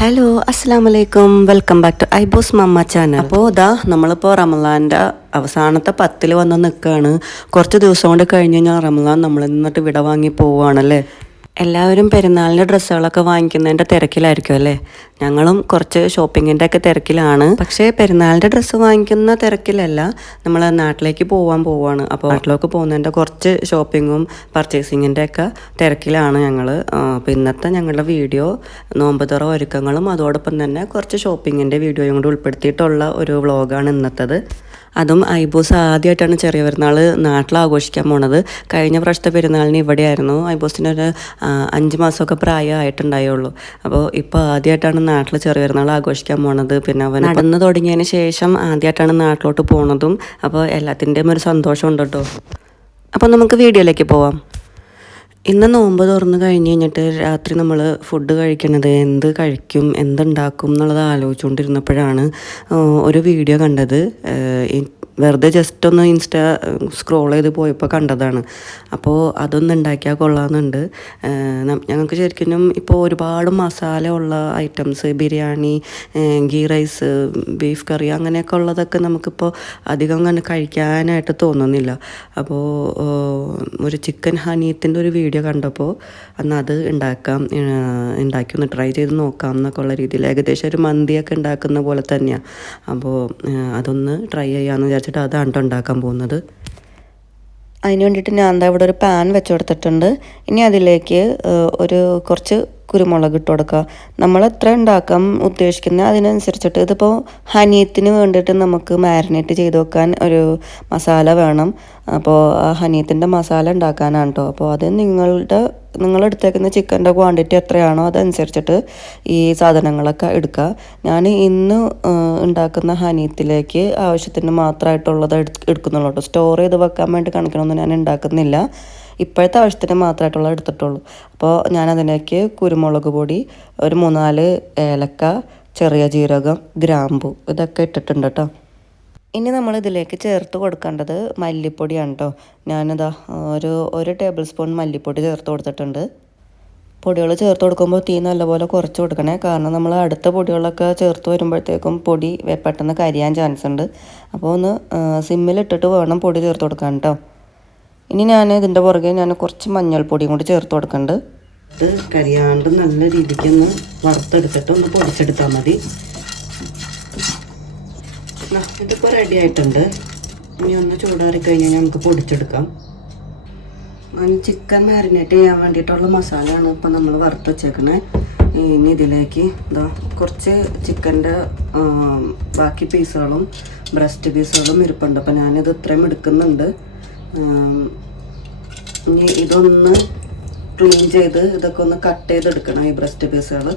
Hello അസ്സലാമലൈക്കും welcome back to ഐബോസ് മമ്മ ചാനൽ. അപ്പോൾ ഇതാ നമ്മളിപ്പോൾ റമലാൻ്റെ അവസാനത്തെ 10 വന്ന് നിൽക്കുകയാണ്. കുറച്ച് ദിവസം കൊണ്ട് കഴിഞ്ഞ് കഴിഞ്ഞാൽ റമലാൻ നമ്മൾ എന്നിട്ട് വിട വാങ്ങി പോവുകയാണല്ലേ. എല്ലാവരും പെരുന്നാളിൻ്റെ ഡ്രസ്സുകളൊക്കെ വാങ്ങിക്കുന്നതിൻ്റെ തിരക്കിലായിരിക്കും അല്ലേ. ഞങ്ങളും കുറച്ച് ഷോപ്പിങ്ങിൻ്റെ ഒക്കെ തിരക്കിലാണ്. പക്ഷേ പെരുന്നാളിൻ്റെ ഡ്രസ്സ് വാങ്ങിക്കുന്ന തിരക്കിലല്ല, നമ്മൾ നാട്ടിലേക്ക് പോവാണ്. അപ്പോൾ നാട്ടിലേക്ക് പോകുന്നതിൻ്റെ കുറച്ച് ഷോപ്പിങ്ങും പർച്ചേസിങ്ങിൻ്റെ ഒക്കെ തിരക്കിലാണ് ഞങ്ങൾ. അപ്പോൾ ഇന്നത്തെ ഞങ്ങളുടെ വീഡിയോ നോമ്പുതുറ ഒരുക്കങ്ങളും അതോടൊപ്പം തന്നെ കുറച്ച് ഷോപ്പിങ്ങിൻ്റെ വീഡിയോയും കൂടി ഉൾപ്പെടുത്തിയിട്ടുള്ള ഒരു വ്ളോഗാണ് ഇന്നത്തേത്. അതും ഐബോസ് ആദ്യമായിട്ടാണ് ചെറിയ പെരുന്നാൾ നാട്ടിൽ ആഘോഷിക്കാൻ പോണത്. കഴിഞ്ഞ പ്രാവശ്യത്തെ പെരുന്നാളിന് ഇവിടെയായിരുന്നു. ഐബോസിനൊരു 5 മാസമൊക്കെ പ്രായമായിട്ടുണ്ടായുള്ളൂ. അപ്പോൾ ഇപ്പോൾ ആദ്യമായിട്ടാണ് നാട്ടിൽ ചെറിയ പെരുന്നാൾ ആഘോഷിക്കാൻ പോണത്. പിന്നെ അവൻ നടന്ന് തുടങ്ങിയതിന് ശേഷം ആദ്യമായിട്ടാണ് നാട്ടിലോട്ട് പോണതും. അപ്പോൾ എല്ലാത്തിൻ്റെയും ഒരു സന്തോഷമുണ്ട് കേട്ടോ. അപ്പോൾ നമുക്ക് വീഡിയോയിലേക്ക് പോവാം. ഇന്ന് നോമ്പ് തുറന്ന് കഴിഞ്ഞ് കഴിഞ്ഞിട്ട് രാത്രി നമ്മൾ ഫുഡ് കഴിക്കണത് എന്ത് കഴിക്കും എന്തുണ്ടാക്കും എന്നുള്ളത് ആലോചിച്ചുകൊണ്ടിരുന്നപ്പോഴാണ് ഒരു വീഡിയോ കണ്ടത്. വെറുതെ ജസ്റ്റ് ഒന്ന് സ്ക്രോൾ ചെയ്ത് പോയപ്പോൾ കണ്ടതാണ്. അപ്പോൾ അതൊന്ന് ഉണ്ടാക്കിയാൽ കൊള്ളാമെന്നുണ്ട്. ഞങ്ങൾക്ക് ശരിക്കും ഇപ്പോൾ ഒരുപാട് മസാല ഉള്ള items, biryani, ghee rice, beef curry അങ്ങനെയൊക്കെ ഉള്ളതൊക്കെ നമുക്കിപ്പോൾ അധികം അങ്ങനെ കഴിക്കാനായിട്ട് തോന്നുന്നില്ല. അപ്പോൾ ഒരു ചിക്കൻ ഹനീത്തിൻ്റെ ഒരു വീഡിയോ കണ്ടപ്പോൾ അന്ന് അത് ഉണ്ടാക്കി ഒന്ന് ട്രൈ ചെയ്ത് നോക്കാം എന്നൊക്കെ ഉള്ള രീതിയിൽ ഏകദേശം ഒരു മന്തിയൊക്കെ ഉണ്ടാക്കുന്ന പോലെ തന്നെയാണ്. അപ്പോൾ അതൊന്ന് ട്രൈ ചെയ്യാമെന്ന് വിചാരിച്ചിട്ട് അതാണ് ഉണ്ടാക്കാൻ പോകുന്നത്. അതിന് വേണ്ടിയിട്ട് ഞാൻ എന്താ ഇവിടെ ഒരു പാൻ വെച്ച് കൊടുത്തിട്ടുണ്ട്. ഇനി അതിലേക്ക് കുറച്ച് കുരുമുളക് ഇട്ട് കൊടുക്കുക. നമ്മൾ എത്ര ഉണ്ടാക്കാൻ ഉദ്ദേശിക്കുന്നത് അതിനനുസരിച്ചിട്ട്. ഇതിപ്പോൾ ഹനീത്തിന് വേണ്ടിയിട്ട് നമുക്ക് മാരിനേറ്റ് ചെയ്ത് വെക്കാൻ ഒരു മസാല വേണം. അപ്പോൾ ആ ഹനീത്തിൻ്റെ മസാല ഉണ്ടാക്കാനാണ് കേട്ടോ. അപ്പോൾ അത് നിങ്ങളെടുത്തേക്കുന്ന ചിക്കൻ്റെ ക്വാണ്ടിറ്റി എത്രയാണോ അതനുസരിച്ചിട്ട് ഈ സാധനങ്ങളൊക്കെ എടുക്കുക. ഞാൻ ഇന്ന് ഉണ്ടാക്കുന്ന ഹനീത്തിലേക്ക് ആവശ്യത്തിന് മാത്രമായിട്ടുള്ളത് എടുക്കുന്നുള്ളൂ കേട്ടോ. സ്റ്റോർ ചെയ്ത് വെക്കാൻ വേണ്ടി കണക്കിനൊന്നും ഞാൻ ഉണ്ടാക്കുന്നില്ല. ഇപ്പോഴത്തെ ആവശ്യത്തിന് മാത്രമായിട്ടുള്ളത് എടുത്തിട്ടുള്ളൂ. അപ്പോൾ ഞാനതിലേക്ക് കുരുമുളക് പൊടി, ഒരു 3-4 ഏലക്ക, ചെറിയ ജീരകം, ഗ്രാമ്പു ഇതൊക്കെ ഇട്ടിട്ടുണ്ട് കേട്ടോ. ഇനി നമ്മളിതിലേക്ക് ചേർത്ത് കൊടുക്കേണ്ടത് മല്ലിപ്പൊടിയാണ് കേട്ടോ. ഞാനിതാ ഒരു ടേബിൾ സ്പൂൺ മല്ലിപ്പൊടി ചേർത്ത് കൊടുത്തിട്ടുണ്ട്. പൊടികൾ ചേർത്ത് കൊടുക്കുമ്പോൾ തീ നല്ലപോലെ കുറച്ച് കൊടുക്കണേ. കാരണം നമ്മൾ അടുത്ത പൊടികളൊക്കെ ചേർത്ത് വരുമ്പോഴത്തേക്കും പൊടി പെട്ടെന്ന് കരിയാൻ ചാൻസ് ഉണ്ട്. അപ്പോൾ ഒന്ന് സിമ്മിലിട്ടിട്ട് വേണം പൊടി ചേർത്ത് കൊടുക്കാൻ കേട്ടോ. ഇനി ഇതിൻ്റെ പുറകെ കുറച്ച് മഞ്ഞൾപ്പൊടിയും കൂടി ചേർത്ത് കൊടുക്കുന്നുണ്ട്. ഇത് കരിയാണ്ട് നല്ല രീതിക്കൊന്ന് വറുത്തെടുത്തിട്ട് ഒന്ന് പൊടിച്ചെടുത്താൽ മതി. ഇതിപ്പോൾ റെഡി ആയിട്ടുണ്ട്. ഇനി ഒന്ന് ചൂടാറി കഴിഞ്ഞാൽ നമുക്ക് പൊടിച്ചെടുക്കാം. ചിക്കൻ മാരിനേറ്റ് ചെയ്യാൻ വേണ്ടിയിട്ടുള്ള മസാലയാണ് ഇപ്പം നമ്മൾ വറുത്ത് വെച്ചേക്കണേ. ഇനി ഇതിലേക്ക് കുറച്ച് ചിക്കൻ്റെ ബാക്കി പീസുകളും ബ്രസ്റ്റ് പീസുകളും ഇരിപ്പുണ്ട്. അപ്പം ഞാനിത് ഇത്രയും എടുക്കുന്നുണ്ട്. ഇനി ഇതൊന്ന് ക്ലീൻ ചെയ്ത് ഇതൊക്കെ ഒന്ന് കട്ട് ചെയ്തെടുക്കണം ഈ ബ്രസ്റ്റ് പീസുകൾ.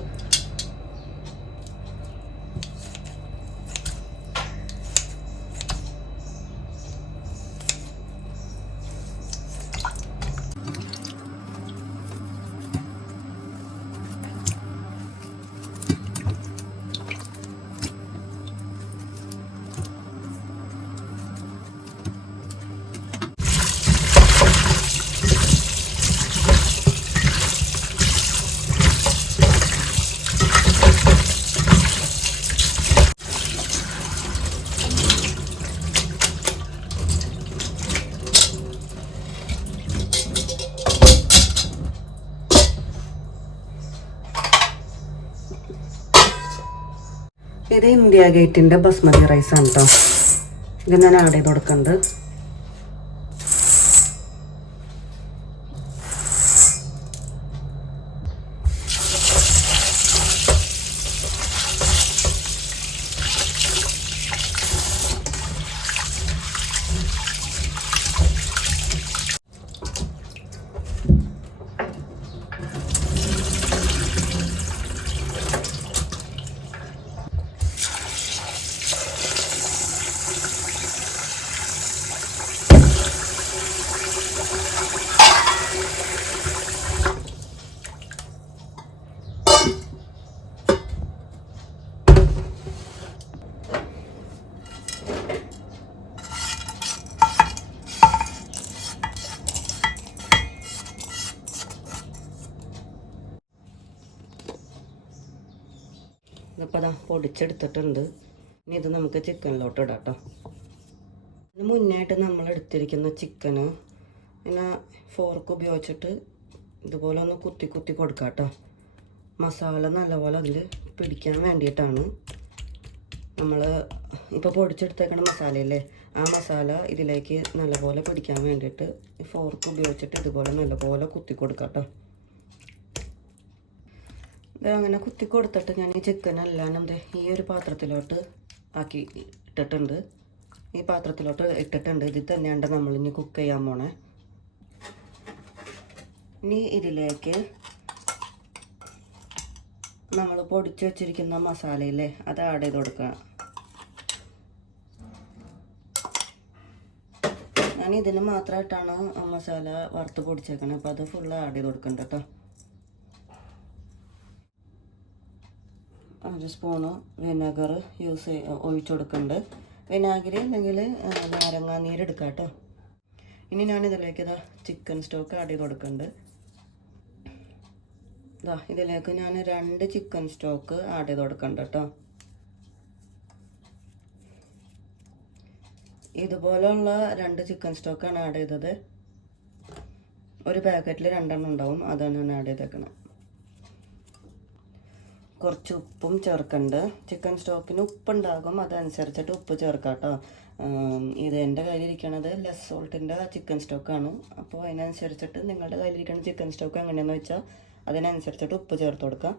ഇത് ഇന്ത്യ ഗേറ്റിൻ്റെ ബസ്മതി റൈസാണ് കേട്ടോ. ഇത് ഞാൻ ആഡ് ചെയ്ത് കൊടുക്കുന്നുണ്ട്. ഇതിപ്പോൾ അതാ പൊടിച്ചെടുത്തിട്ടുണ്ട്. ഇനി ഇത് നമുക്ക് ചിക്കനിലോട്ട് ഇടാം കേട്ടോ. ഇതിന് മുന്നായിട്ട് നമ്മൾ എടുത്തിരിക്കുന്ന ചിക്കന് പിന്നെ ഫോർക്ക് ഉപയോഗിച്ചിട്ട് ഇതുപോലെ ഒന്ന് കുത്തി കുത്തി കൊടുക്കാം കേട്ടോ. മസാല നല്ലപോലെ അതിൽ പിടിക്കാൻ വേണ്ടിയിട്ടാണ്. നമ്മൾ ഇപ്പോൾ പൊടിച്ചെടുത്തേക്കണ മസാലയല്ലേ, ആ മസാല ഇതിലേക്ക് നല്ലപോലെ പിടിക്കാൻ വേണ്ടിയിട്ട് ഫോർക്ക് ഉപയോഗിച്ചിട്ട് ഇതുപോലെ നല്ലപോലെ കുത്തി കൊടുക്കാം കേട്ടോ. ഇത് അങ്ങനെ കുത്തി കൊടുത്തിട്ട് ഞാൻ ഈ ചിക്കനെല്ലാം ഈ ഒരു പാത്രത്തിലോട്ട് ആക്കി ഇട്ടിട്ടുണ്ട്. ഈ പാത്രത്തിലോട്ട് ഇട്ടിട്ടുണ്ട്. ഇതിൽ തന്നെയാണ് നമ്മളിനി കുക്ക് ചെയ്യാൻ പോണേ. ഇനി ഇതിലേക്ക് നമ്മൾ പൊടിച്ച് വെച്ചിരിക്കുന്ന മസാലയില്ലേ അത് ആഡ് ചെയ്ത് കൊടുക്കുക. ഞാൻ ഇതിന് മാത്രമായിട്ടാണ് മസാല വറുത്ത് പൊടിച്ചേക്കണത്. അപ്പോൾ അത് ഫുള്ള് ആഡ് ചെയ്ത് കൊടുക്കണ്ട കേട്ടോ. 1 സ്പൂണ് വിനെഗർ ഒഴിച്ചു കൊടുക്കുന്നുണ്ട്. വിനാഗിരി അല്ലെങ്കിൽ നാരങ്ങാ നീരെടുക്കാം കേട്ടോ. ഇനി ഞാനിതിലേക്ക് ചിക്കൻ സ്റ്റോക്ക് ആഡ് ചെയ്ത് കൊടുക്കുന്നുണ്ട്. ഇതിലേക്ക് ഞാൻ 2 ചിക്കൻ സ്റ്റോക്ക് ആഡ് ചെയ്ത് കൊടുക്കുന്നുണ്ട് കേട്ടോ. ഇതുപോലുള്ള 2 ചിക്കൻ സ്റ്റോക്കാണ് ആഡ് ചെയ്തത്. ഒരു പാക്കറ്റിൽ 2 എണ്ണം ഉണ്ടാവും, അതാണ് ഞാൻ ആഡ് ചെയ്തേക്കണം. കുറച്ച് ഉപ്പും ചേർക്കുന്നുണ്ട്. ചിക്കൻ സ്റ്റോക്കിന് ഉപ്പുണ്ടാകും, അതനുസരിച്ചിട്ട് ഉപ്പ് ചേർക്കാം കേട്ടോ. ഇത് എൻ്റെ കയ്യിലിരിക്കണത് ലെസ് സോൾട്ടിൻ്റെ ചിക്കൻ സ്റ്റോക്കാണ്. അപ്പോൾ അതിനനുസരിച്ചിട്ട് നിങ്ങളുടെ കയ്യിലിരിക്കുന്ന ചിക്കൻ സ്റ്റോക്ക് എങ്ങനെയാണെന്ന് വെച്ചാൽ അതിനനുസരിച്ചിട്ട് ഉപ്പ് ചേർത്ത് കൊടുക്കാം.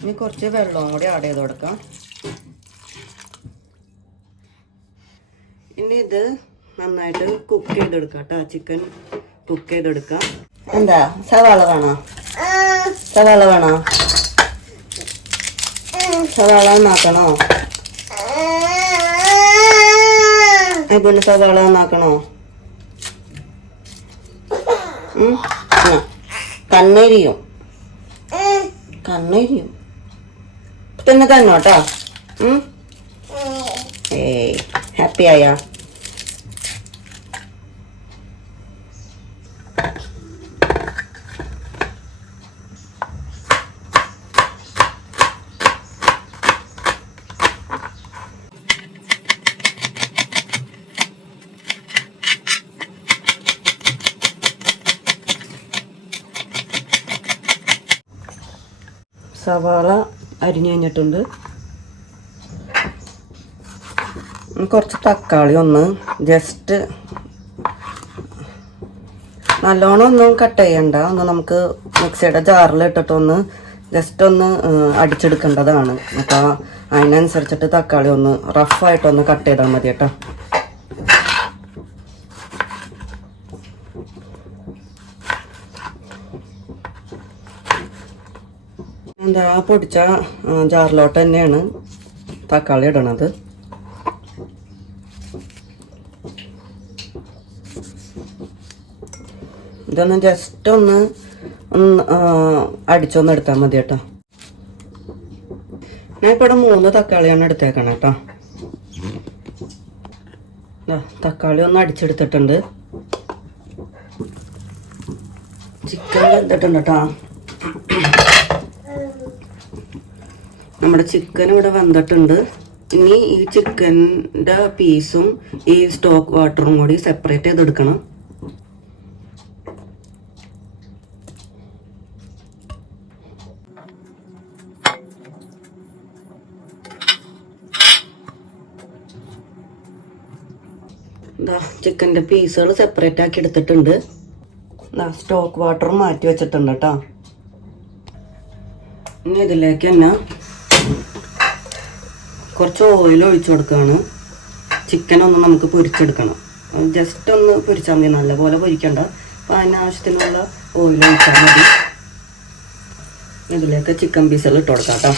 ഇനി കുറച്ച് വെള്ളവും കൂടി ആഡ് ചെയ്ത് കൊടുക്കാം. ഇനി ഇത് നന്നായിട്ട് കുക്ക് ചെയ്തെടുക്കാം കേട്ടോ. ചിക്കൻ കുക്ക് ചെയ്തെടുക്കാം. എന്താ സവാള വേണോ? സവാള വേണോ? സവാള ഒന്നാക്കണോ? പിന്നെ സവാള ഒന്നാക്കണോ? കണ്ണരിയും കണ്ണരിയും പിന്നെ തന്നോട്ടോ. ഏയ് ഹാപ്പി ആയാ? സവാള അരിഞ്ഞു കഴിഞ്ഞിട്ടുണ്ട്. കുറച്ച് തക്കാളി ഒന്ന് ജസ്റ്റ് നല്ലോണം ഒന്നും കട്ട് ചെയ്യണ്ട, ഒന്ന് നമുക്ക് മിക്സിയുടെ ജാറിൽ ഇട്ടിട്ടൊന്ന് ജസ്റ്റ് ഒന്ന് അടിച്ചെടുക്കേണ്ടതാണ്. അപ്പോൾ അതിനനുസരിച്ചിട്ട് തക്കാളി ഒന്ന് റഫായിട്ടൊന്ന് കട്ട് ചെയ്താൽ മതി കേട്ടോ. എന്താ പൊടിച്ച ജാറിലോട്ട് തന്നെയാണ് തക്കാളി ഇടണത്. ഇതൊന്ന് ജസ്റ്റ് ഒന്ന് അടിച്ചൊന്ന് എടുത്താൽ മതി കേട്ടോ. ഞാൻ ഇപ്പോൾ ഇവിടെ 3 തക്കാളിയാണ് എടുത്തേക്കണം കേട്ടോ. തക്കാളി ഒന്ന് അടിച്ചെടുത്തിട്ടുണ്ട്. ചിക്കൻ വെന്തിട്ടുണ്ട് കേട്ടോ. നമ്മുടെ ചിക്കൻ ഇവിടെ വെന്തിട്ടുണ്ട്. ഇനി ഈ ചിക്കൻ്റെ പീസും ഈ സ്റ്റോക്ക് വാട്ടറും കൂടി സെപ്പറേറ്റ് ചെയ്തെടുക്കണം. ചിക്കൻ്റെ പീസുകൾ സെപ്പറേറ്റ് ആക്കി എടുത്തിട്ടുണ്ട്. സ്റ്റോക്ക് വാട്ടറും മാറ്റി വെച്ചിട്ടുണ്ട് കേട്ടോ. ഇനി ഇതിലേക്ക് തന്നെ കുറച്ച് ഓയിൽ ഒഴിച്ചു കൊടുക്കുകയാണ്. ചിക്കനൊന്ന് നമുക്ക് പൊരിച്ചെടുക്കണം. ജസ്റ്റ് ഒന്ന് പൊരിച്ചാൽ മതി, നല്ലപോലെ പൊരിക്കണ്ട. അപ്പോൾ അതിനാവശ്യത്തിനുള്ള ഓയിൽ ഒഴിച്ചാൽ മതി. ഇതിലേക്ക് ചിക്കൻ പീസുകൾ ഇട്ട് കൊടുക്കാം കേട്ടോ.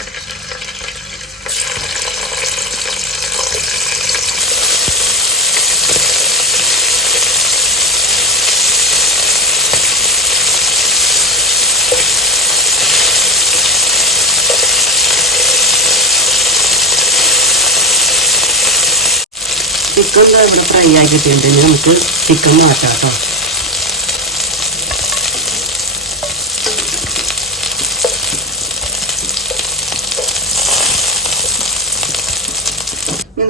ചിക്കൻ ഇവിടെ ഫ്രൈ ആക്കിയിട്ടുണ്ടെങ്കിൽ നമുക്ക് ചിക്കൻ മാറ്റാം കേട്ടോ.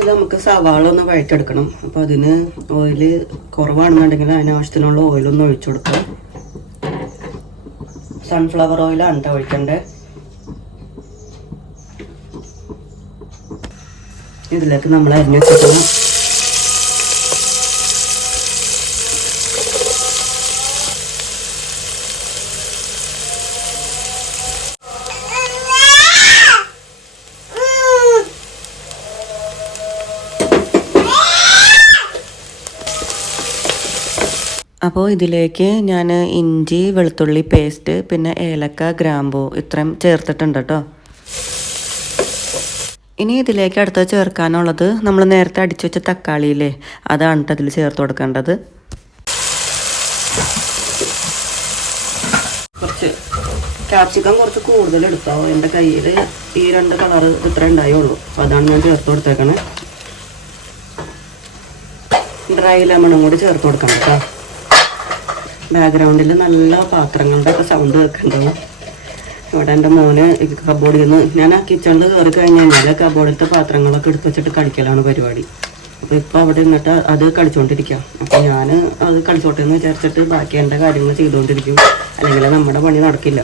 നമുക്ക് സവാള ഒന്ന് വഴറ്റെടുക്കണം. അപ്പോൾ അതിന് ഓയിൽ കുറവാണെന്നുണ്ടെങ്കിൽ അതിനാവശ്യത്തിനുള്ള ഓയിലൊന്ന് ഒഴിച്ചു കൊടുക്കാം. സൺഫ്ലവർ ഓയിലാണ് കേട്ടോ ഒഴിക്കണ്ടേ. ഇതിലേക്ക് നമ്മൾ അരിഞ്ഞു വെച്ചിട്ട് അപ്പോൾ ഇതിലേക്ക് ഞാൻ ഇഞ്ചി വെളുത്തുള്ളി പേസ്റ്റ് പിന്നെ ഏലക്ക ഗ്രാമ്പൂ ഇത്രയും ചേർത്തിട്ടുണ്ട് കേട്ടോ. ഇനി ഇതിലേക്ക് അടുത്ത് ചേർക്കാനുള്ളത് നമ്മൾ നേരത്തെ അടിച്ചു വെച്ച തക്കാളിയില്ലേ, അതാണ് കേട്ടോ അതിൽ ചേർത്ത് കൊടുക്കേണ്ടത്. കുറച്ച് ക്യാപ്സിക്കം കുറച്ച് കൂടുതൽ എടുത്താവോ. എൻ്റെ കയ്യിൽ ഈ 2 കളറ് ഇത്ര ഉണ്ടായുള്ളൂ, അപ്പോൾ അതാണ് ഞാൻ ചേർത്ത് കൊടുത്തേക്കണേ. ഡ്രൈ ലെമണും കൂടി ചേർത്ത് കൊടുക്കണം കേട്ടോ. ബാക്ക്ഗ്രൗണ്ടിൽ നല്ല പാത്രങ്ങളുടെ ഒക്കെ സൗണ്ട് വെക്കുന്നുണ്ടാവും. ഇവിടെ എൻ്റെ മോന് കബോർഡിൽ നിന്ന് ഞാൻ ആ കിച്ചണിൽ കയറി കഴിഞ്ഞ് കഴിഞ്ഞാൽ കബോർഡിലത്തെ പാത്രങ്ങളൊക്കെ എടുത്ത് വെച്ചിട്ട് കളിക്കലാണ് പരിപാടി. അപ്പോൾ ഇപ്പോൾ അവിടെ നിന്നിട്ട് അത് കളിച്ചുകൊണ്ടിരിക്കാം. അപ്പോൾ ഞാൻ അത് കളിച്ചോട്ടെ എന്ന് വിചാരിച്ചിട്ട് ബാക്കി എൻ്റെ കാര്യങ്ങൾ ചെയ്തുകൊണ്ടിരിക്കും, അല്ലെങ്കിൽ നമ്മുടെ പണി നടക്കില്ല.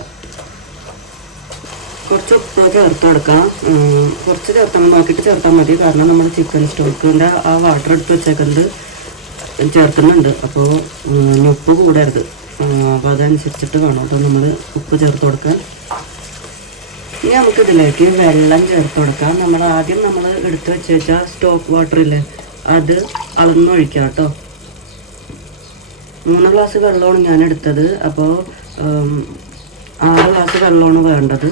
കുറച്ച് ഉപ്പ് ചേർത്ത് കൊടുക്കാം. കുറച്ച് ചേർത്താൽ നോക്കിയിട്ട് ചേർത്താൽ മതി, കാരണം നമ്മുടെ ചിക്കൻ സ്റ്റോക്കിൻ്റെ ആ വാട്ടർ എടുത്ത് വെച്ചേക്കുന്നത് ചേർക്കുന്നുണ്ട്. അപ്പോൾ ഉപ്പ് കൂടരുത്, അപ്പോൾ അതനുസരിച്ചിട്ട് വേണം അപ്പോൾ നമ്മൾ ഉപ്പ് ചേർത്ത് കൊടുക്കാൻ. ഇനി നമുക്കിതിലേക്ക് വെള്ളം ചേർത്ത് കൊടുക്കാം. ആദ്യം നമ്മൾ എടുത്ത് വെച്ച സ്റ്റോക്ക് വാട്ടറില്ലേ, അത് അളന്നൊഴിക്കാം കേട്ടോ. 3 ഗ്ലാസ് വെള്ളമാണ് ഞാൻ എടുത്തത്. അപ്പോൾ 6 ഗ്ലാസ് വെള്ളമാണ് വേണ്ടത്.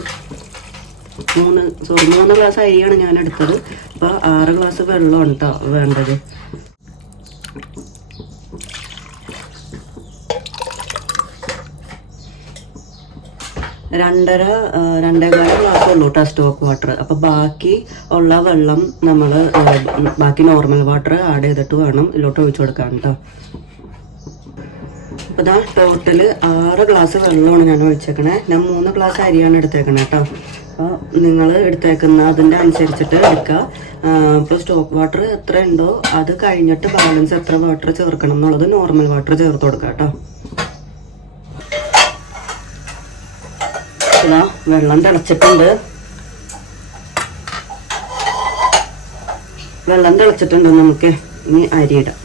3 ഗ്ലാസ് അരിയാണ് ഞാൻ എടുത്തത്. അപ്പോൾ 6 ഗ്ലാസ് വെള്ളമാണ് കേട്ടോ വേണ്ടത്. 2.25 ഗ്ലാസ് ഉള്ളൂ കേട്ടോ സ്റ്റോക്ക് വാട്ടർ. അപ്പോൾ ബാക്കി ഉള്ള വെള്ളം നമ്മൾ ബാക്കി നോർമൽ വാട്ടർ ആഡ് ചെയ്തിട്ട് വേണം ഇതിലോട്ട് ഒഴിച്ചു കൊടുക്കാൻ കേട്ടോ. അപ്പോൾ ഇതാ ടോട്ടൽ 6 ഗ്ലാസ് വെള്ളമാണ് ഞാൻ ഒഴിച്ചേക്കണേ. ഞാൻ 3 ഗ്ലാസ് അരിയാണ് എടുത്തേക്കണേ കേട്ടോ. അപ്പോൾ നിങ്ങൾ എടുത്തേക്കുന്ന അതിൻ്റെ അനുസരിച്ചിട്ട് എടുക്കുക. ഇപ്പോൾ സ്റ്റോക്ക് വാട്ടർ എത്ര ഉണ്ടോ അത് കഴിഞ്ഞിട്ട് ബാലൻസ് എത്ര വാട്ടർ ചേർക്കണം എന്നുള്ളത് നോർമൽ വാട്ടർ ചേർത്ത് കൊടുക്കുക കേട്ടോ. വെള്ളം തിളച്ചിട്ടുണ്ട്. നമുക്ക് ഇനി അരിയിടാം.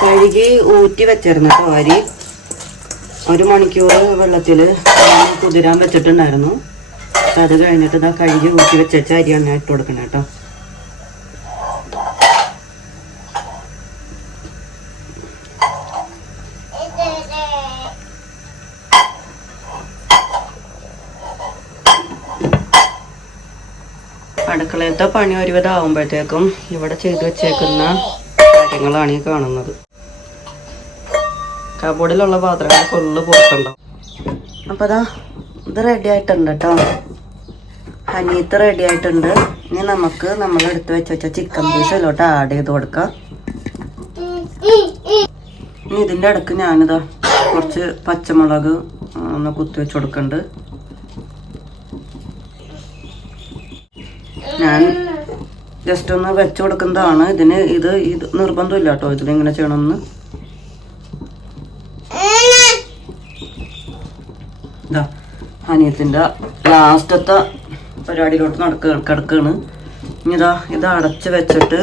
കഴുകി ഊറ്റി വെച്ചിരുന്നു കേട്ടോ അരി. 1 മണിക്കൂർ വെള്ളത്തിൽ കുതിരാൻ വെച്ചിട്ടുണ്ടായിരുന്നു. അത് കഴിഞ്ഞിട്ട് ഇതാ കഴുകി ഊറ്റി വെച്ച അരിയാണ് ഇട്ട് കൊടുക്കണം കേട്ടോ. അടുക്കളയത്തെ പണി ഒരുവിധം ആവുമ്പോഴത്തേക്കും ഇവിടെ ചെയ്തു വെച്ചേക്കുന്ന കാര്യങ്ങളാണ് ഈ കാണുന്നത്. കബോർഡിലുള്ള പാത്രങ്ങൾ ഫുള്ള് പുറത്തുണ്ടാവും. അപ്പോൾ അതാ ഇത് റെഡി ആയിട്ടുണ്ട് കേട്ടോ. ഹനീത്ത് റെഡി ആയിട്ടുണ്ട്. ഇനി നമുക്ക് നമ്മൾ എടുത്ത് വെച്ച ചിക്കൻ പീസ് ഇതിലോട്ട് ആഡ് ചെയ്ത് കൊടുക്കാം. ഇനി ഇതിൻ്റെ ഇടയ്ക്ക് ഞാനിതാ കുറച്ച് പച്ചമുളക് ഒന്ന് കുത്തി വെച്ച് കൊടുക്കുന്നുണ്ട്. ഞാൻ ജസ്റ്റ് ഒന്ന് വെച്ച് കൊടുക്കുന്നതാണ്. ഇതിന് ഇത് നിർബന്ധമില്ല കേട്ടോ, ഇതിലിങ്ങനെ ചെയ്യണമെന്ന്. ഇതാ അനിയത്തിൻ്റെ ലാസ്റ്റത്തെ പരിപാടിയിലോട്ട് കിടക്കുകയാണ്. ഇനി ഇത് അടച്ച് വെച്ചിട്ട്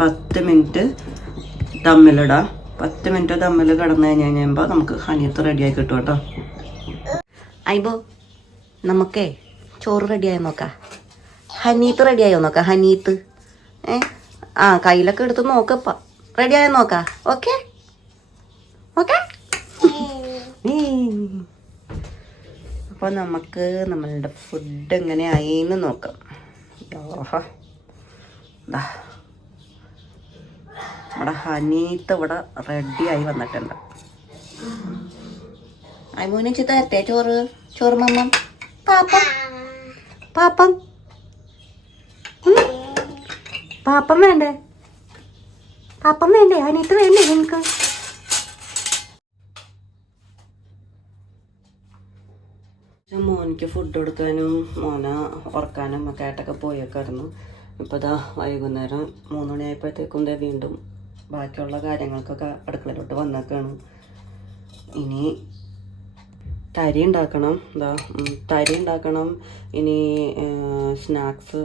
10 മിനിറ്റ് ദമ്മിലിടാം. 10 മിനിറ്റ് ദമ്മിൽ കിടന്നു കഴിയുമ്പോൾ നമുക്ക് ഹനീത്ത് റെഡിയായി കിട്ടും കേട്ടോ. അയ്യോ നമുക്കേ ചോറ് റെഡിയായി നോക്കാം. ഹനീത്ത് റെഡിയായോ നോക്കാം. ഹനീത്ത് കയ്യിലൊക്കെ എടുത്ത് നോക്കപ്പ റെഡിയായോ നോക്കാം. Okay okay. അപ്പോൾ നമുക്ക് നമ്മളുടെ ഫുഡ് എങ്ങനെയായി എന്ന് നോക്കാം. നമ്മുടെ ഹനീത്ത് ഇവിടെ റെഡിയായി വന്നിട്ടുണ്ട്. അയ്മൂനെ ചിത്തേ ചോറ് ചോറ് മമ്മം പാപ്പം പാപ്പം പാപ്പം വേണ്ടേ? പാപ്പം വേണ്ടേ? അനിയത്ത് വേണ്ടേ നിനക്ക്? മോനിക്ക് ഫുഡ് കൊടുക്കാനും മോനെ ഉറക്കാനും ഒക്കെ ആയിട്ടൊക്കെ പോയേക്കായിരുന്നു. ഇപ്പോൾ ഇതാ വൈകുന്നേരം 3 മണിയായപ്പോഴത്തേക്കും വീണ്ടും ബാക്കിയുള്ള കാര്യങ്ങൾക്കൊക്കെ അടുക്കളയിലോട്ട് വന്നേക്കാണ്. ഇനി തരി ഉണ്ടാക്കണം. ഇനി സ്നാക്സ്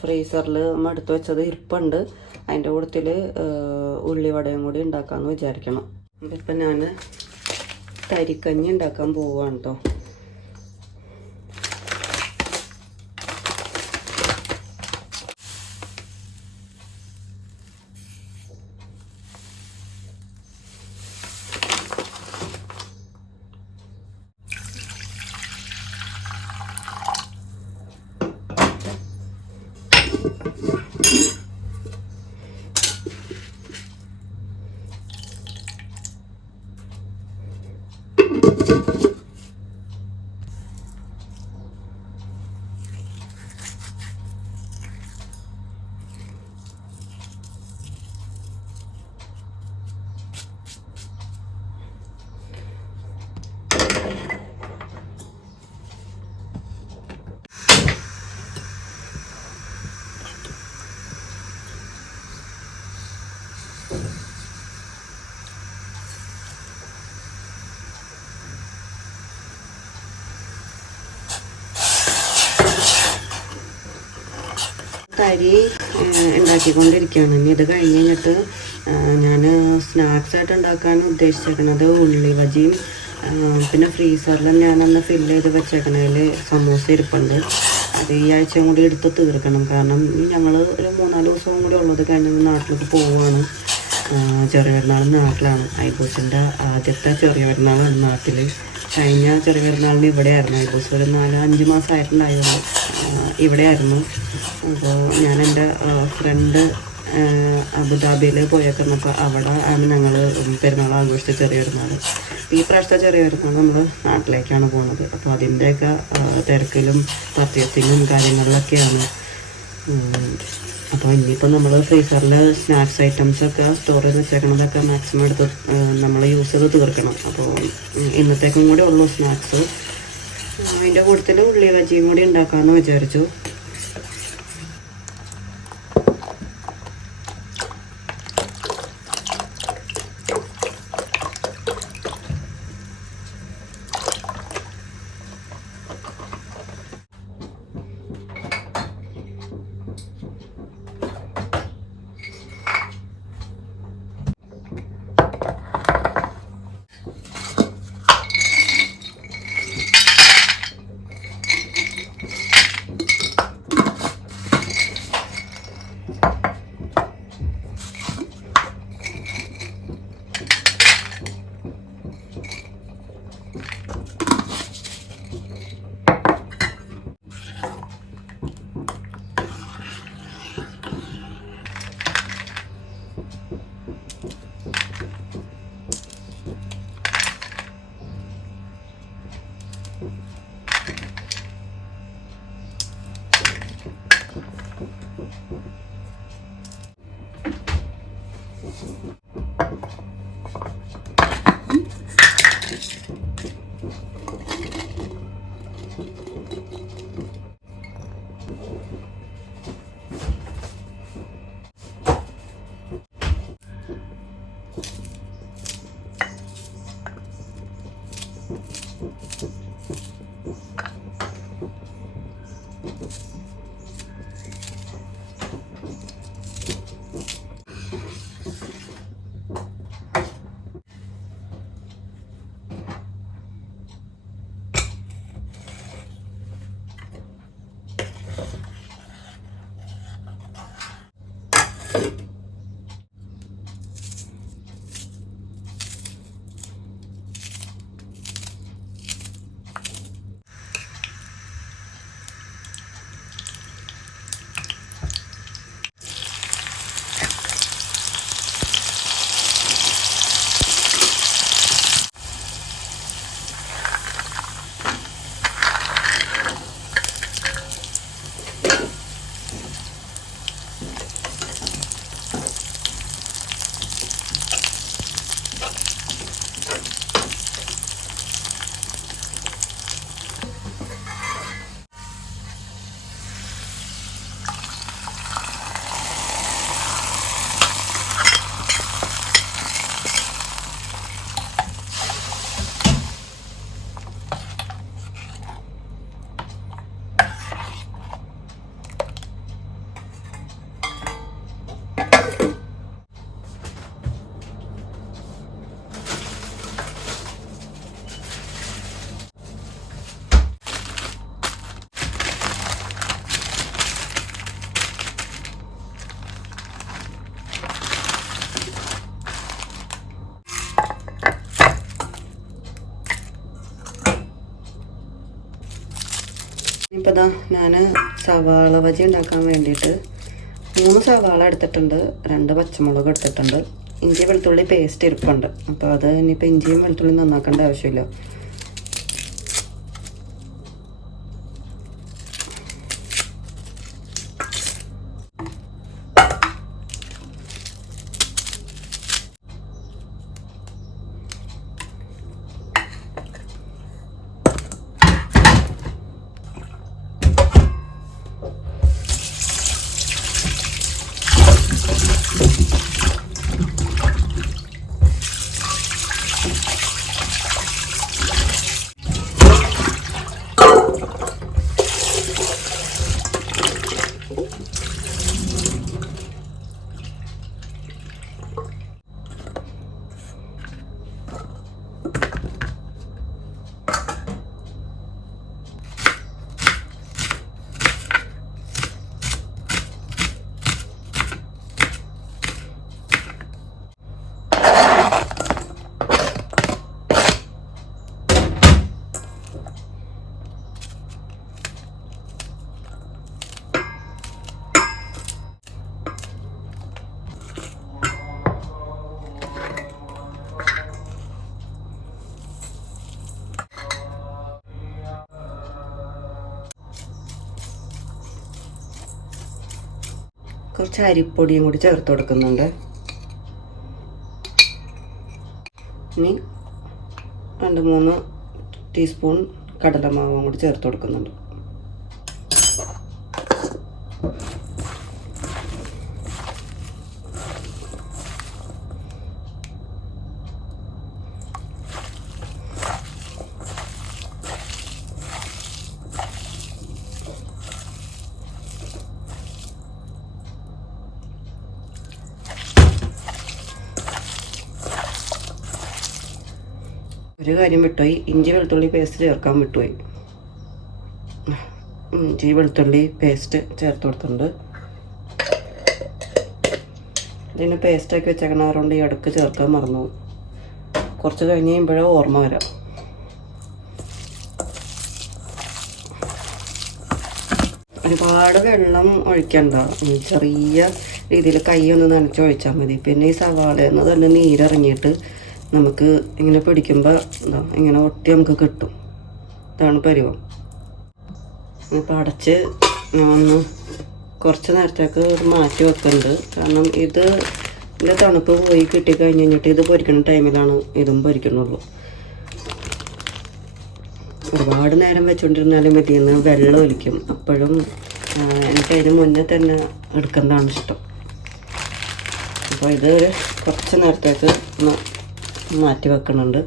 ഫ്രീസറിൽ എടുത്ത് വെച്ചത് ഇരിപ്പുണ്ട്. അതിൻ്റെ കൂട്ടത്തിൽ ഉള്ളിവടയും കൂടി ഉണ്ടാക്കാമെന്ന് വിചാരിക്കണം. ഇപ്പം ഞാൻ തരിക്കഞ്ഞി ഉണ്ടാക്കാൻ പോവുകയാണ് കേട്ടോ. തരി ഉണ്ടാക്കിക്കൊണ്ടിരിക്കുകയാണ്. ഇനി ഇത് കഴിഞ്ഞ് കഴിഞ്ഞിട്ട് ഞാൻ സ്നാക്സായിട്ട് ഉണ്ടാക്കാൻ ഉദ്ദേശിച്ചേക്കണത് ഉള്ളി വജിയും പിന്നെ ഫ്രീസറിൽ ഞാനന്ന് ഫില്ല് ചെയ്ത് വെച്ചേക്കണതിൽ സമൂസ ഇരിപ്പുണ്ട്. അത് ഈ ആഴ്ചയും കൂടി എടുത്ത് തീർക്കണം. കാരണം ഞങ്ങൾ ഒരു 3-4 ദിവസവും കൂടി ഉള്ളത് കഴിഞ്ഞ് നാട്ടിലേക്ക് പോവുകയാണ്. ചെറിയ പെരുന്നാൾ നാട്ടിലാണ്. ഐബൂസിൻ്റെ ആദ്യത്തെ ചെറിയ പെരുന്നാളാണ് നാട്ടിൽ. കഴിഞ്ഞ ചെറിയ പെരുന്നാളിന് ഇവിടെയായിരുന്നു. ഐബൂസ് ഒരു 4-5 മാസമായിട്ടുണ്ടായിരുന്നു ഇവിടെയായിരുന്നു. അപ്പോൾ ഞാൻ എൻ്റെ ഫ്രണ്ട് അബുദാബിയിൽ പോയേക്കുന്നപ്പോൾ അവിടെ ആണ് ഞങ്ങൾ പെരുന്നാൾ ആഘോഷിച്ച ചെറിയ പെരുന്നാൾ. ഈ പ്രാവശ്യത്തെ ചെറിയ പെരുന്നാൾ നമ്മൾ നാട്ടിലേക്കാണ് പോകുന്നത്. അപ്പോൾ അതിൻ്റെയൊക്കെ തിരക്കിലും പർച്ചേസിങ്ങും കാര്യങ്ങളിലൊക്കെയാണ്. അപ്പോൾ ഇനിയിപ്പോൾ നമ്മൾ ഫ്രീസറിൽ സ്നാക്സ് ഐറ്റംസൊക്കെ സ്റ്റോർ ചെയ്ത് വെച്ചേക്കണതൊക്കെ മാക്സിമം എടുത്ത് നമ്മൾ യൂസ് ചെയ്ത് തീർക്കണം. അപ്പോൾ ഇന്നത്തേക്കും കൂടി ഉള്ളൂ സ്നാക്സ്. അതിൻ്റെ കൂട്ടത്തിൽ ഉള്ളി വജിയും കൂടി ഉണ്ടാക്കാമെന്ന് വിചാരിച്ചു. ഇപ്പോൾ ഇതാ ഞാൻ സവാള ബജി ഉണ്ടാക്കാൻ വേണ്ടിയിട്ട് 3 സവാള എടുത്തിട്ടുണ്ട്, 2 പച്ചമുളക് എടുത്തിട്ടുണ്ട്, ഇഞ്ചി വെളുത്തുള്ളി പേസ്റ്റ് ഇരിപ്പുണ്ട്. അപ്പോൾ അത് ഇനിയിപ്പോൾ ഇഞ്ചിയും വെളുത്തുള്ളിയും നന്നാക്കേണ്ട ആവശ്യമില്ല. കുറച്ച് അരിപ്പൊടിയും കൂടി ചേർത്ത് കൊടുക്കുന്നുണ്ട്. ഇനി 2-3 ടീസ്പൂൺ കടലമാവും കൂടി ചേർത്ത് കൊടുക്കുന്നുണ്ട്. ഒരു കാര്യം വിട്ടുപോയി, ഇഞ്ചി വെളുത്തുള്ളി പേസ്റ്റ് ചേർക്കാൻ വിട്ടുപോയി. ഇഞ്ചി വെളുത്തുള്ളി പേസ്റ്റ് ചേർത്ത് കൊടുത്തിട്ടുണ്ട്. ഇതിന് പേസ്റ്റാക്കി വെച്ചേക്കണതുകൊണ്ട് ഈ അടുക്ക് ചേർക്കാൻ മറന്നു. കുറച്ച് കഴിഞ്ഞ് കഴിയുമ്പോഴേ ഓർമ്മ വരാം. ഒരുപാട് വെള്ളം ഒഴിക്കണ്ട, ചെറിയ രീതിയിൽ കൈ ഒന്ന് നനച്ച് ഒഴിച്ചാൽ മതി. പിന്നെ ഈ സവാളയിൽ നിന്ന് തന്നെ നീരിറങ്ങിയിട്ട് നമുക്ക് ഇങ്ങനെ പിടിക്കുമ്പോൾ ഇങ്ങനെ ഒട്ടി നമുക്ക് കിട്ടും. ഇതാണ് പരുവം. ഇപ്പോൾ അടച്ച് ഒന്ന് കുറച്ച് നേരത്തേക്ക് മാറ്റി വെക്കുന്നുണ്ട്. കാരണം ഇതിൻ്റെ തണുപ്പ് പോയി കിട്ടിക്കഴിഞ്ഞ് കഴിഞ്ഞിട്ട് ഇത് പൊരിക്കുന്ന ടൈമിലാണ് ഇതും പൊരിക്കുന്നുള്ളൂ. ഒരുപാട് നേരം വെച്ചുകൊണ്ടിരുന്നാലും മതിയെന്ന് വെള്ളം ഒലിക്കും. അപ്പോഴും എനിക്ക് അതിന് മുന്നേ തന്നെ എടുക്കുന്നതാണ് ഇഷ്ടം. അപ്പോൾ ഇത് കുറച്ച് നേരത്തേക്ക് ഒന്ന് മാറ്റി വെക്കുന്നുണ്ട്.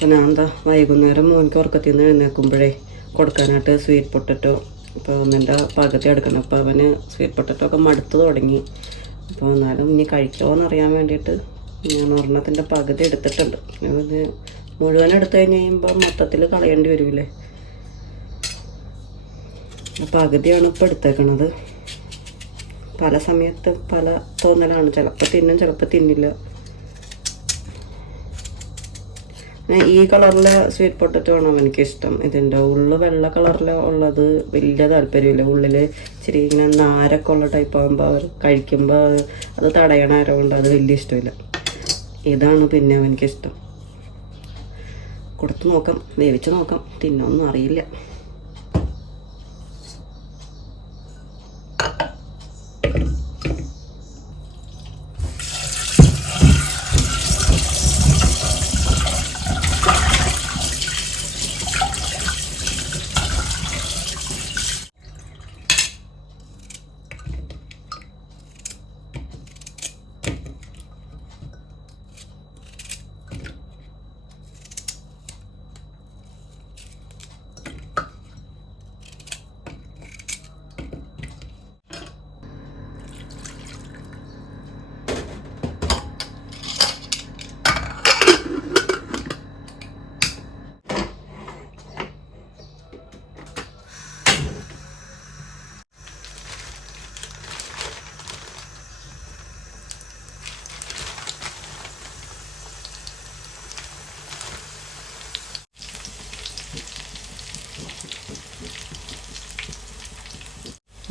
അപ്പോൾ ഞാൻ എന്താ വൈകുന്നേരം മോനിക്ക് ഉറക്കത്തിൽ നിന്ന് എഴുന്നേൽക്കുമ്പോഴേ കൊടുക്കാനായിട്ട് സ്വീറ്റ് പൊട്ടറ്റോ ഇപ്പോൾ ഒന്നിൻ്റെ പകുതി എടുക്കണം. അപ്പോൾ അവന് സ്വീറ്റ് പൊട്ടറ്റോ ഒക്കെ മടുത്ത് തുടങ്ങി. അപ്പോൾ എന്നാലും ഇനി കഴിക്കുമോ എന്നറിയാൻ വേണ്ടിയിട്ട് ഞാൻ ഒരെണ്ണത്തിൻ്റെ പകുതി എടുത്തിട്ടുണ്ട്. ഇത് മുഴുവൻ എടുത്തു കഴിഞ്ഞ് കഴിയുമ്പോൾ മൊത്തത്തിൽ കളയേണ്ടി വരില്ലേ. പകുതിയാണ് ഇപ്പോൾ എടുത്തേക്കണത്. പല സമയത്ത് പല തോന്നലാണ്. ചിലപ്പോൾ തിന്നും, ചിലപ്പോൾ തിന്നില്ല. ഈ കളറിലെ സ്വീറ്റ് പൊട്ടറ്റോ ആണ് എനിക്കിഷ്ടം. ഇതിൻ്റെ ഉള്ളു വെള്ള കളറിൽ ഉള്ളത് വലിയ താല്പര്യമില്ല. ഉള്ളിൽ ഇച്ചിരി ഇങ്ങനെ നാരൊക്കെ ഉള്ള ടൈപ്പ് ആകുമ്പോൾ അവർ കഴിക്കുമ്പോൾ അത് തടയണ ആരതുകൊണ്ട് അത് വലിയ ഇഷ്ടമില്ല. ഇതാണ് പിന്നെ എനിക്കിഷ്ടം. കൊടുത്ത് നോക്കാം, വേവിച്ച് നോക്കാം, തിന്നൊന്നും അറിയില്ല.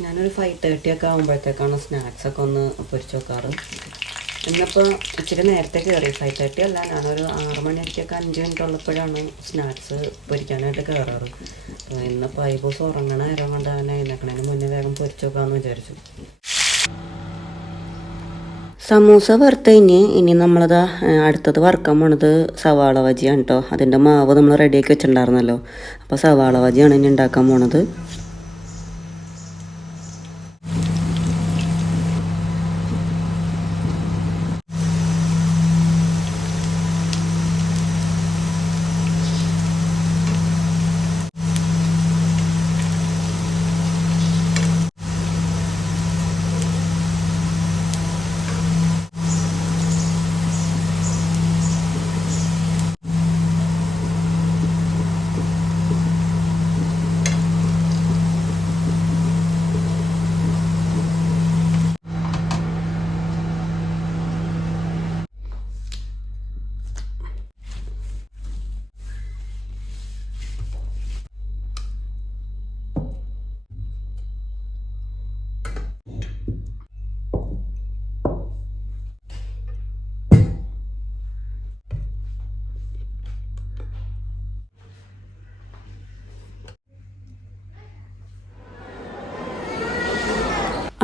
ഞാനൊരു 5:30 ഒക്കെ ആകുമ്പോഴത്തേക്കാണ് സ്നാക്സൊക്കെ ഒന്ന് പൊരിച്ച് വെക്കാറ്. ഇന്നിപ്പോൾ ഇച്ചിരി നേരത്തെ കയറി. 5:30 അല്ല, ഞാനൊരു 6 മണിക്കൊക്കെ 5 മിനിറ്റ് ഉള്ളപ്പോഴാണ് സ്നാക്സ് പൊരിക്കാനായിട്ട് കയറാറ്. ഇന്നിപ്പോൾ ഐബോസ് ഉറങ്ങണ നേരം കൊണ്ട് തന്നെ എഴുന്നേക്കണതിന് മുന്നേ വേഗം പൊരിച്ച് വെക്കാമെന്ന് വിചാരിച്ചു. സമൂസ വറുത്ത് ഇനി നമ്മളത് അടുത്തത് വറുക്കാൻ പോണത് സവാള ബജിയാണ് കേട്ടോ. അതിൻ്റെ മാവ് നമ്മൾ റെഡിയാക്കി വെച്ചിട്ടുണ്ടായിരുന്നല്ലോ. അപ്പോൾ സവാള ബജിയാണ് ഇനി ഉണ്ടാക്കാൻ പോണത്.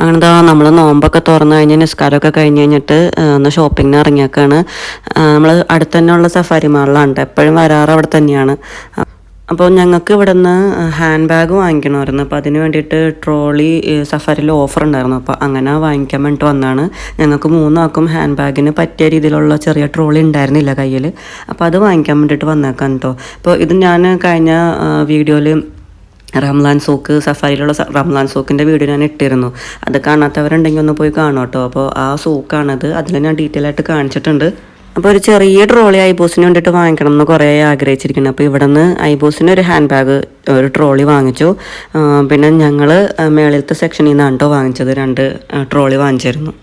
അങ്ങനെന്താ നമ്മൾ നോമ്പൊക്കെ തുറന്നു കഴിഞ്ഞ് നിസ്കാരമൊക്കെ കഴിഞ്ഞ് കഴിഞ്ഞിട്ട് ഒന്ന് ഷോപ്പിങ്ങിന് ഇറങ്ങിയേക്കാണ്. നമ്മൾ അടുത്ത് തന്നെയുള്ള സഫാരി മാളിലാണ്, എപ്പോഴും വരാറ് അവിടെ തന്നെയാണ്. അപ്പോൾ ഞങ്ങൾക്ക് ഇവിടെ നിന്ന് ഹാൻഡ് ബാഗ് വാങ്ങിക്കണമായിരുന്നു. അപ്പോൾ അതിന് വേണ്ടിയിട്ട് ട്രോളി സഫാരിയിൽ ഓഫർ ഉണ്ടായിരുന്നു. അപ്പോൾ അങ്ങനെ വാങ്ങിക്കാൻ വേണ്ടിയിട്ട് വന്നതാണ്. ഞങ്ങൾക്ക് 3 ആൾക്കും ഹാൻഡ് ബാഗിന് പറ്റിയ രീതിയിലുള്ള ചെറിയ ട്രോളി ഉണ്ടായിരുന്നില്ല കയ്യിൽ. അപ്പോൾ അത് വാങ്ങിക്കാൻ വേണ്ടിയിട്ട് വന്നേക്കാൻ കേട്ടോ. അപ്പോൾ ഇത് ഞാൻ കഴിഞ്ഞ വീഡിയോയിൽ റംലാൻ സോക്ക് സഫാരിയിലുള്ള റംലാൻ സോക്കിൻ്റെ വീഡിയോ ഞാൻ ഇട്ടിരുന്നു. അത് കാണാത്തവരുണ്ടെങ്കിൽ ഒന്ന് പോയി കാണും കേട്ടോ. അപ്പോൾ ആ സോക്കാണത്, അതിൽ ഞാൻ ഡീറ്റെയിൽ ആയിട്ട് കാണിച്ചിട്ടുണ്ട്. അപ്പോൾ ഒരു ചെറിയ ട്രോളി ഐബോസിന് വേണ്ടിയിട്ട് വാങ്ങിക്കണം എന്ന് കുറേ ആഗ്രഹിച്ചിരിക്കുന്നത്. അപ്പോൾ ഇവിടെ നിന്ന് ഐബോസിന് ഒരു ഹാൻഡ് ബാഗ് ഒരു ട്രോളി വാങ്ങിച്ചു. പിന്നെ ഞങ്ങൾ മേളിലത്തെ സെക്ഷനിൽ നിന്നാണ് കേട്ടോ വാങ്ങിച്ചത്. 2 ട്രോളി വാങ്ങിച്ചിരുന്നു.